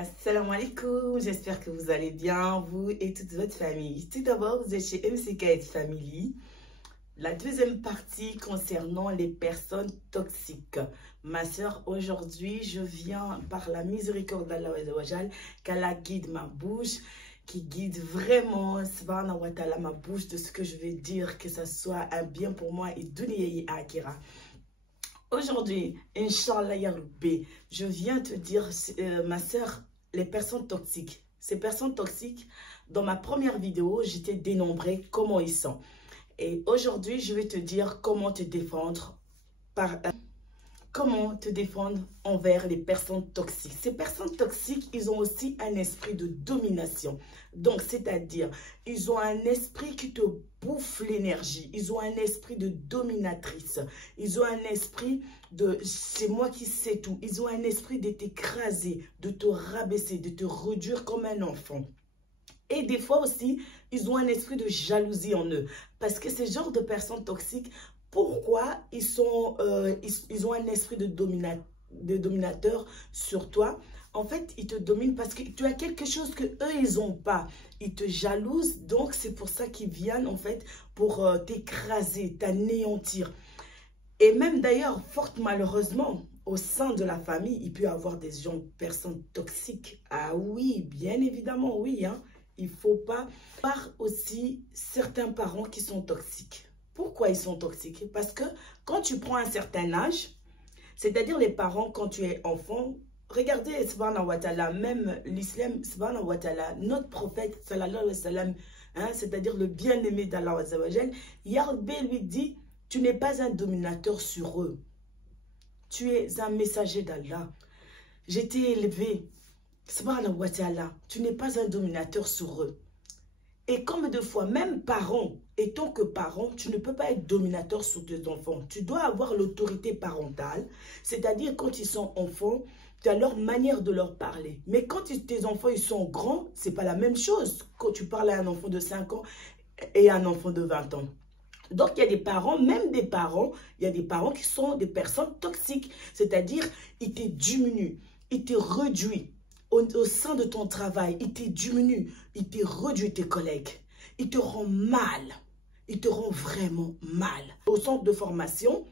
Assalamu alaikum, j'espère que vous allez bien, vous et toute votre famille. Tout d'abord, vous êtes chez MCK Family. La deuxième partie concernant les personnes toxiques. Ma soeur, aujourd'hui, je viens par la miséricorde d'Allah qu'Allah guide ma bouche, qui guide vraiment, subhanahu wa ta'ala, ma bouche de ce que je vais dire, que ça soit un bien pour moi et dunya et akira. Aujourd'hui, Inch'Allah Ya Rabbi, je viens te dire, ma soeur, les personnes toxiques. Ces personnes toxiques, dans ma première vidéo, j'étais dénombré comment ils sont. Et aujourd'hui, je vais te dire comment te défendre comment te défendre envers les personnes toxiques. Ces personnes toxiques, ils ont aussi un esprit de domination. Donc, c'est-à-dire, ils ont un esprit qui te bouffe l'énergie. Ils ont un esprit de dominatrice. Ils ont un esprit de « c'est moi qui sais tout ». Ils ont un esprit de t'écraser, de te rabaisser, de te réduire comme un enfant. Et des fois aussi, ils ont un esprit de jalousie en eux. Parce que ces genres de personnes toxiques, pourquoi ils ont un esprit de dominateur sur toi? En fait, ils te dominent parce que tu as quelque chose que eux ils n'ont pas. Ils te jalousent, donc c'est pour ça qu'ils viennent en fait pour t'écraser, t'anéantir. Et même d'ailleurs, fort malheureusement, au sein de la famille, il peut y avoir des personnes toxiques. Ah oui, bien évidemment, oui. Hein. Il ne faut pas voir aussi certains parents qui sont toxiques. Pourquoi ils sont toxiques? Parce que quand tu prends un certain âge, c'est-à-dire les parents, quand tu es enfant, regardez, subhanahu wa ta'ala, même l'islam, subhanahu wa ta'ala, notre prophète, sallallahu alayhi wa sallam, hein, c'est-à-dire le bien-aimé d'Allah wa Jal, Yahweh lui dit, tu n'es pas un dominateur sur eux. Tu es un messager d'Allah. Je t'ai élevé, subhanahu wa ta'ala, tu n'es pas un dominateur sur eux. Et comme de fois, même parents, étant que parent, tu ne peux pas être dominateur sur tes enfants. Tu dois avoir l'autorité parentale, c'est-à-dire quand ils sont enfants, tu as leur manière de leur parler. Mais quand tes enfants ils sont grands, ce n'est pas la même chose quand tu parles à un enfant de 5 ans et à un enfant de 20 ans. Donc, il y a des parents, même des parents, il y a des parents qui sont des personnes toxiques. C'est-à-dire, ils te diminuent, ils te réduisent. Au sein de ton travail, il te diminue, il te réduit tes collègues, il te rend mal, il te rend vraiment mal. Au centre de formation,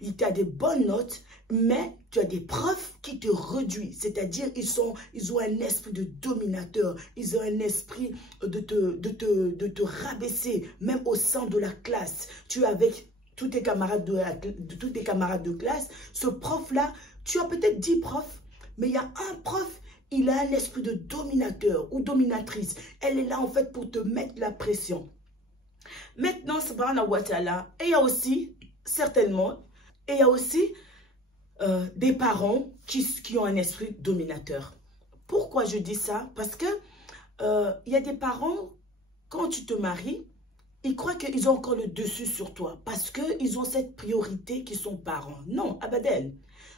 tu as des bonnes notes, mais tu as des profs qui te réduisent, c'est-à-dire ils ont un esprit de dominateur, ils ont un esprit de te rabaisser, même au sein de la classe. Tu es avec tous tes camarades de classe, ce prof-là, tu as peut-être 10 profs, mais il y a un prof, il a un esprit de dominateur ou dominatrice. Elle est là en fait pour te mettre la pression. Maintenant, subhanahu wa ta'ala, et il y a aussi, certainement, et il y a aussi des parents qui ont un esprit dominateur. Pourquoi je dis ça? Parce que il y a des parents, quand tu te maries, ils croient qu'ils ont encore le dessus sur toi parce qu'ils ont cette priorité qui sont parents. Non, abadan.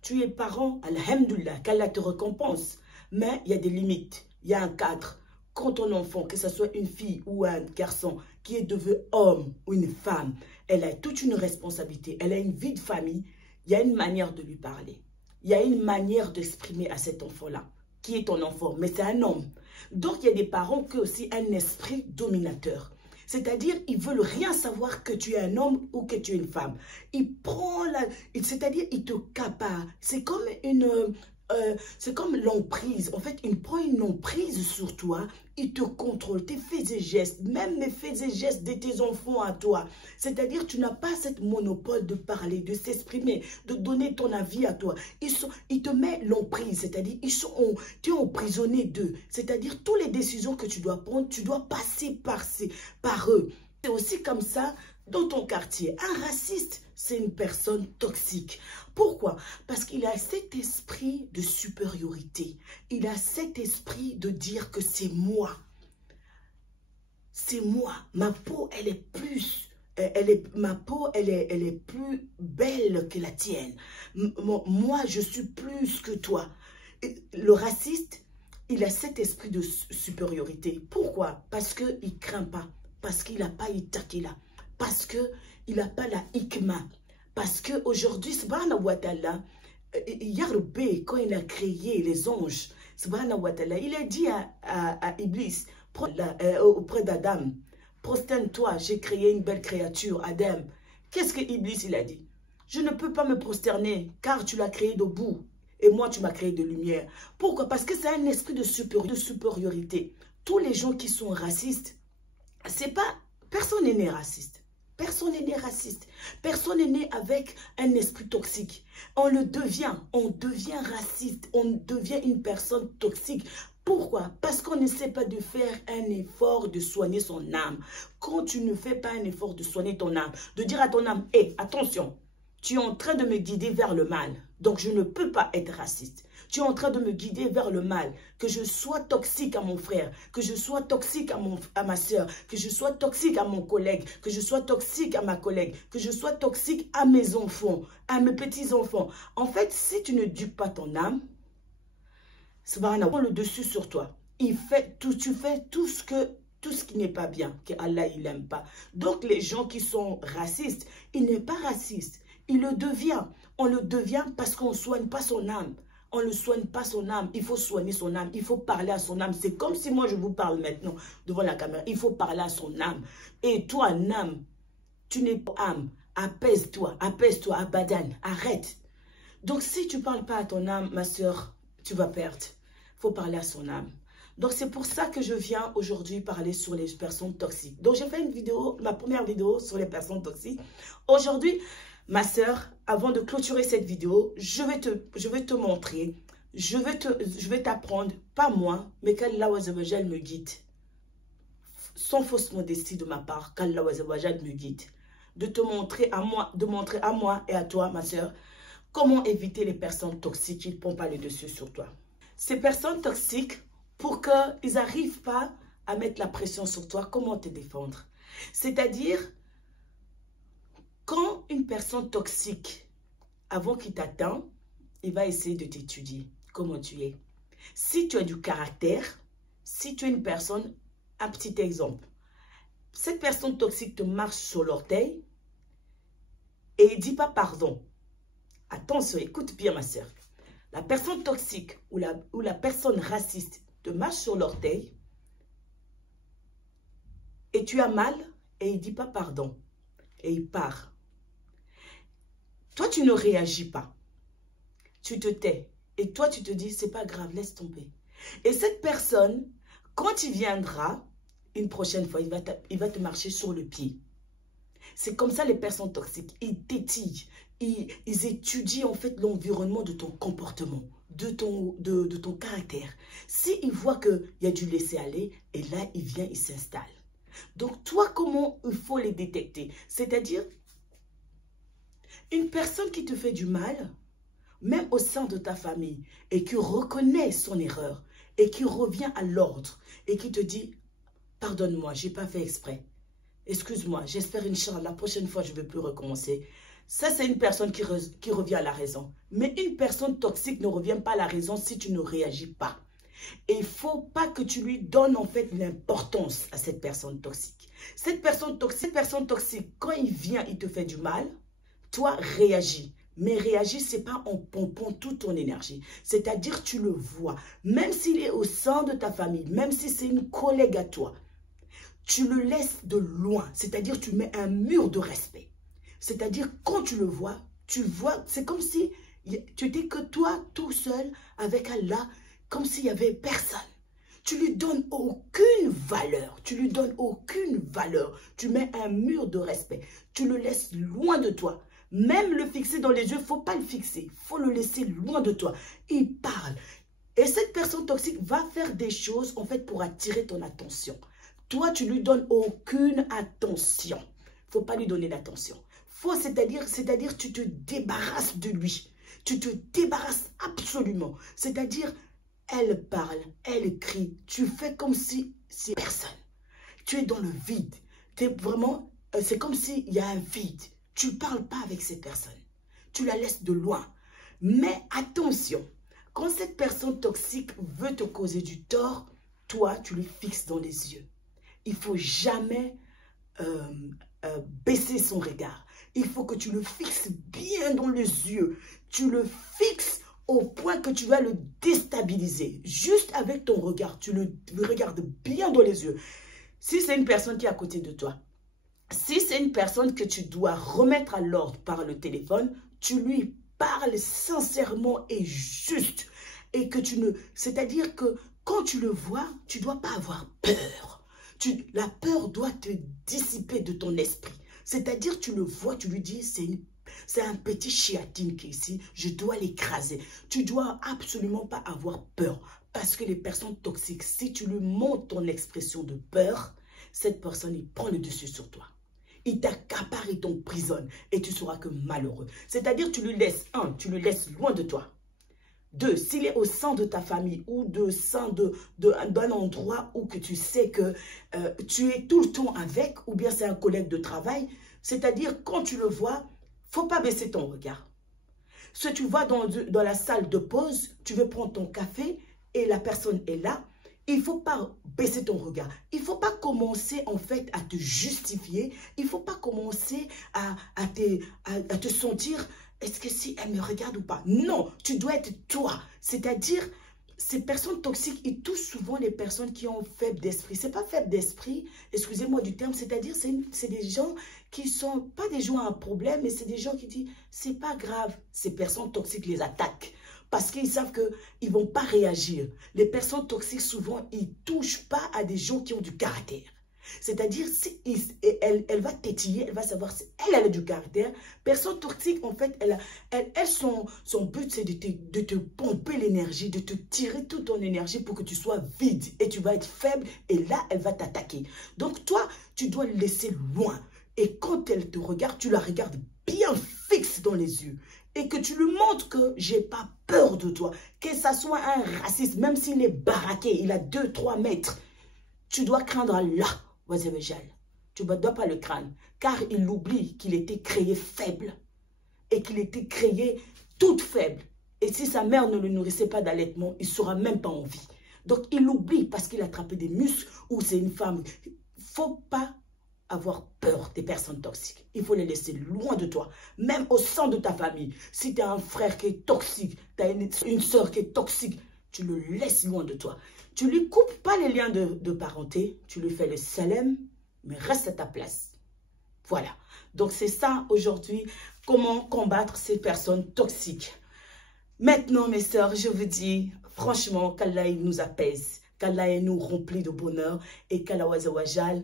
Tu es parent, alhamdoulilah, qu'Allah te récompense. Mais il y a des limites, il y a un cadre. Quand ton enfant, que ce soit une fille ou un garçon, qui est devenu homme ou une femme, elle a toute une responsabilité, elle a une vie de famille, il y a une manière de lui parler. Il y a une manière d'exprimer à cet enfant-là, qui est ton enfant, mais c'est un homme. Donc il y a des parents qui ont aussi un esprit dominateur. C'est-à-dire, ils veulent rien savoir que tu es un homme ou que tu es une femme. C'est-à-dire, ils te caparent. C'est comme l'emprise. En fait, il prend une emprise sur toi. Il te contrôle, tes faits et gestes, même les faits et gestes de tes enfants à toi. C'est-à-dire, tu n'as pas cette monopole de parler, de s'exprimer, de donner ton avis à toi. Ils te mettent l'emprise, c'est-à-dire, tu es emprisonné d'eux. C'est-à-dire, toutes les décisions que tu dois prendre, tu dois passer par eux. C'est aussi comme ça dans ton quartier. Un raciste, c'est une personne toxique. Pourquoi? Parce qu'il a cet esprit de supériorité. Il a cet esprit de dire que c'est moi. C'est moi. Ma peau, elle est plus... ma peau, elle est plus belle que la tienne. Moi, je suis plus que toi. Le raciste, il a cet esprit de supériorité. Pourquoi? Parce qu'il ne craint pas. Parce qu'il n'a pas itakila. Parce qu'il n'a pas la hikma. Parce qu'aujourd'hui, subhanahu wa ta'ala, Yahweh, quand il a créé les anges, Subhanahu wa ta'ala, il a dit à Iblis, auprès d'Adam, prosterne-toi, j'ai créé une belle créature, Adam. Qu'est-ce que Iblis il a dit? Je ne peux pas me prosterner, car tu l'as créé de boue, et moi tu m'as créé de lumière. Pourquoi? Parce que c'est un esprit de supériorité. Tous les gens qui sont racistes, c'est pas... Personne n'est né raciste. Personne n'est né raciste. Personne n'est né avec un esprit toxique. On devient raciste. On devient une personne toxique. Pourquoi? Parce qu'on ne sait pas de faire un effort de soigner son âme. Quand tu ne fais pas un effort de soigner ton âme, de dire à ton âme, hé, attention, tu es en train de me guider vers le mal, donc je ne peux pas être raciste. Tu es en train de me guider vers le mal, que je sois toxique à mon frère, que je sois toxique à ma soeur, que je sois toxique à mon collègue, que je sois toxique à ma collègue, que je sois toxique à mes enfants, à mes petits-enfants. En fait, si tu n'éduques pas ton âme, Subhanallah, prends le dessus sur toi. Tu fais tout ce qui n'est pas bien, que Allah il n'aime pas. Donc les gens qui sont racistes, il n'est pas raciste. Il le devient. On le devient parce qu'on ne soigne pas son âme. On ne soigne pas son âme. Il faut soigner son âme. Il faut parler à son âme. C'est comme si moi je vous parle maintenant devant la caméra. Il faut parler à son âme. Et toi, âme, tu n'es pas âme. Apaise-toi, abadan, arrête. Donc si tu ne parles pas à ton âme, ma soeur, tu vas perdre. Il faut parler à son âme. Donc c'est pour ça que je viens aujourd'hui parler sur les personnes toxiques. Donc j'ai fait une vidéo, ma première vidéo sur les personnes toxiques. Aujourd'hui, ma soeur, avant de clôturer cette vidéo, je vais te montrer, je vais t'apprendre, pas moi, mais qu'Allah Azzawajal me guide. Sans fausse modestie de ma part, qu'Allah Azzawajal me guide. De montrer à moi et à toi, ma soeur, comment éviter les personnes toxiques qui ne prennent pas le dessus sur toi. Ces personnes toxiques, pour qu'ils n'arrivent pas à mettre la pression sur toi, comment te défendre? C'est-à-dire, quand une personne toxique, avant qu'il t'atteigne, il va essayer de t'étudier, comment tu es. Si tu as du caractère, si tu es une personne, un petit exemple, cette personne toxique te marche sur l'orteil et il ne dit pas pardon. Attention, écoute bien ma soeur. La personne toxique ou la personne raciste te marche sur l'orteil et tu as mal et il ne dit pas pardon et il part. Toi, tu ne réagis pas. Tu te tais. Et toi, tu te dis, c'est pas grave, laisse tomber. Et cette personne, quand il viendra, une prochaine fois, il va te marcher sur le pied. C'est comme ça les personnes toxiques. Ils t'étillent. Ils étudient en fait l'environnement de ton comportement, de ton caractère. S'ils voient qu'il y a du laisser-aller, et là, il vient, il s'installe. Donc, toi, comment il faut les détecter? C'est-à-dire, une personne qui te fait du mal, même au sein de ta famille, et qui reconnaît son erreur, et qui revient à l'ordre, et qui te dit, pardonne-moi, je n'ai pas fait exprès. Excuse-moi, j'espère, Inch'Allah, la prochaine fois, je ne vais plus recommencer. Ça, c'est une personne qui revient à la raison. Mais une personne toxique ne revient pas à la raison si tu ne réagis pas. Et il ne faut pas que tu lui donnes en fait l'importance à cette personne toxique. Cette personne toxique, quand il vient, il te fait du mal, toi, réagis. Mais réagis, ce n'est pas en pompant toute ton énergie. C'est-à-dire, tu le vois. Même s'il est au sein de ta famille, même si c'est une collègue à toi, tu le laisses de loin. C'est-à-dire, tu mets un mur de respect. C'est-à-dire, quand tu le vois, c'est comme si tu étais que toi, tout seul, avec Allah, comme s'il n'y avait personne. Tu lui donnes aucune valeur. Tu lui donnes aucune valeur. Tu mets un mur de respect. Tu le laisses loin de toi. Même le fixer dans les yeux, il ne faut pas le fixer. Il faut le laisser loin de toi. Il parle. Et cette personne toxique va faire des choses, en fait, pour attirer ton attention. Toi, tu lui donnes aucune attention. Il ne faut pas lui donner d'attention. C'est-à-dire, tu te débarrasses de lui. Tu te débarrasses absolument. C'est-à-dire, elle parle, elle crie. Tu fais comme si c'est personne. Tu es dans le vide. C'est comme s'il y a un vide. Tu ne parles pas avec cette personne. Tu la laisses de loin. Mais attention, quand cette personne toxique veut te causer du tort, toi, tu lui fixes dans les yeux. Il ne faut jamais baisser son regard. Il faut que tu le fixes bien dans les yeux. Tu le fixes au point que tu vas le déstabiliser. Juste avec ton regard, tu le regardes bien dans les yeux. Si c'est une personne qui est à côté de toi, si c'est une personne que tu dois remettre à l'ordre par le téléphone, tu lui parles sincèrement et juste. Et que tu ne... C'est-à-dire que quand tu le vois, tu ne dois pas avoir peur. La peur doit te dissiper de ton esprit. C'est-à-dire tu le vois, tu lui dis, c'est un petit chiatine qui est ici, je dois l'écraser. Tu ne dois absolument pas avoir peur. Parce que les personnes toxiques, si tu lui montres ton expression de peur, cette personne, il prend le dessus sur toi. Il t'accapare et t'emprisonne et tu seras que malheureux. C'est-à-dire tu lui laisses, tu le laisses loin de toi. 2, s'il est au sein de ta famille ou d'un endroit où que tu sais que tu es tout le temps avec, ou bien c'est un collègue de travail, c'est-à-dire quand tu le vois, il ne faut pas baisser ton regard. Si tu vas dans la salle de pause, tu veux prendre ton café et la personne est là, il ne faut pas baisser ton regard. Il ne faut pas commencer en fait à te justifier. Il ne faut pas commencer à te sentir, est-ce que si elle me regarde ou pas? Non, tu dois être toi. C'est-à-dire, ces personnes toxiques, ils touchent souvent les personnes qui ont faible d'esprit. Ce n'est pas faible d'esprit, excusez-moi du terme, c'est-à-dire c'est des gens qui ne sont pas des gens à un problème, mais c'est des gens qui disent, c'est pas grave, ces personnes toxiques les attaquent. Parce qu'ils savent qu'ils ne vont pas réagir. Les personnes toxiques, souvent, ils ne touchent pas à des gens qui ont du caractère. C'est-à-dire, si elle va tétiller, elle va savoir si elle a du caractère. Personne toxique, en fait, son but, c'est de te pomper l'énergie, de te tirer toute ton énergie pour que tu sois vide. Et tu vas être faible, et là, elle va t'attaquer. Donc, toi, tu dois le laisser loin. Et quand elle te regarde, tu la regardes bien fixe dans les yeux. Et que tu lui montres que j'ai pas peur de toi. Que ça soit un raciste, même s'il est baraqué, il a 2-3 mètres. Tu dois craindre Allah, Wazawajal. Tu ne dois pas le craindre. Car il oublie qu'il était créé faible. Et qu'il était créé toute faible. Et si sa mère ne le nourrissait pas d'allaitement, il ne sera même pas en vie. Donc il oublie parce qu'il a attrapé des muscles ou c'est une femme. Il ne faut pas avoir peur des personnes toxiques. Il faut les laisser loin de toi. Même au sein de ta famille. Si tu as un frère qui est toxique, tu as une soeur qui est toxique, tu le laisses loin de toi. Tu lui coupes pas les liens de parenté. Tu lui fais le salam, mais reste à ta place. Voilà. Donc c'est ça aujourd'hui, comment combattre ces personnes toxiques. Maintenant mes sœurs, je vous dis franchement qu'Allah nous apaise. Qu'Allah nous remplit de bonheur et qu'Allah Wazawajal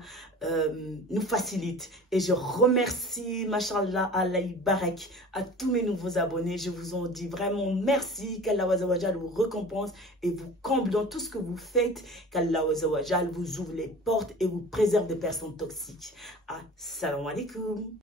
nous facilite. Et je remercie, Mashallah, Allah Barak, à tous mes nouveaux abonnés. Je vous en dis vraiment merci. Qu'Allah Wazawajal vous récompense et vous comble dans tout ce que vous faites. Qu'Allah Wazawajal vous ouvre les portes et vous préserve des personnes toxiques. Assalamu alaikum.